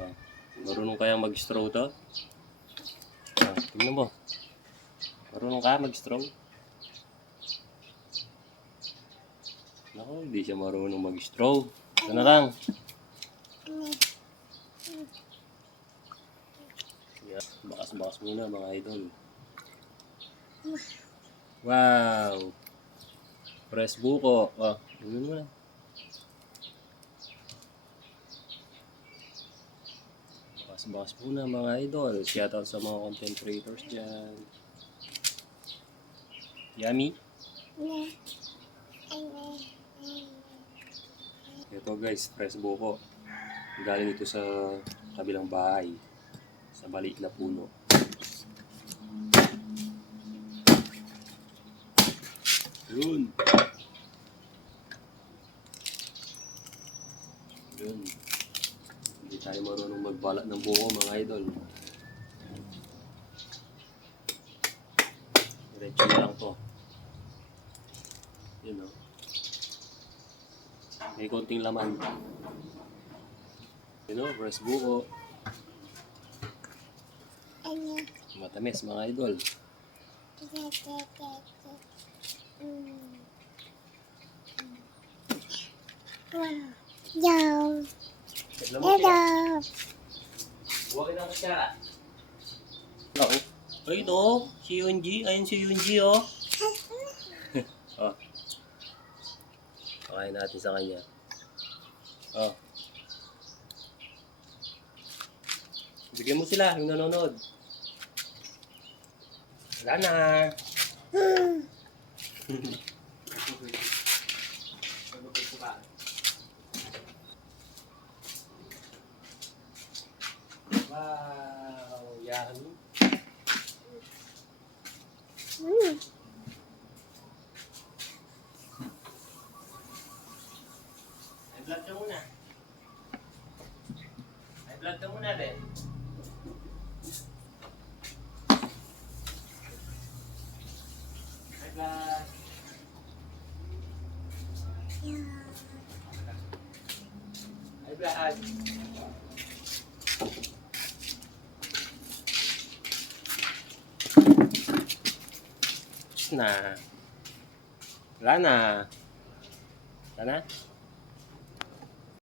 Ah, marunong kayang mag-straw to? Tingnan mo. Marunong ka mag-straw? Naku, hindi siya marunong mag-straw. Ito na lang. Yeah, bakas-bakas muna mga idol. Wow! Press buko. Tingnan mo na. Bakas-bakas muna mga idol. Shoutout sa mga content creators dyan. Yummy? Ito guys, press buko. Galing ito sa kabilang bahay. Sa maliit na puno. Yun. Yun. Hindi tayo marunong magbalat ng buko mga idol. Diretso na lang to. Yun o. May konting laman. Yun o, press buko. Matamis mga idol. Huwag na ko siya. Oo. Ay, ito. Si Yunji. Ayun si Yunji, oh. Oh. Pakain natin sa kanya. Oh. Bigyan mo sila yung nanonood. Wala na. Wow, yummy. I-vlog ka muna. I-vlog ka muna, Ben. I-vlog. I-vlog. Na. Wala na. Wala na.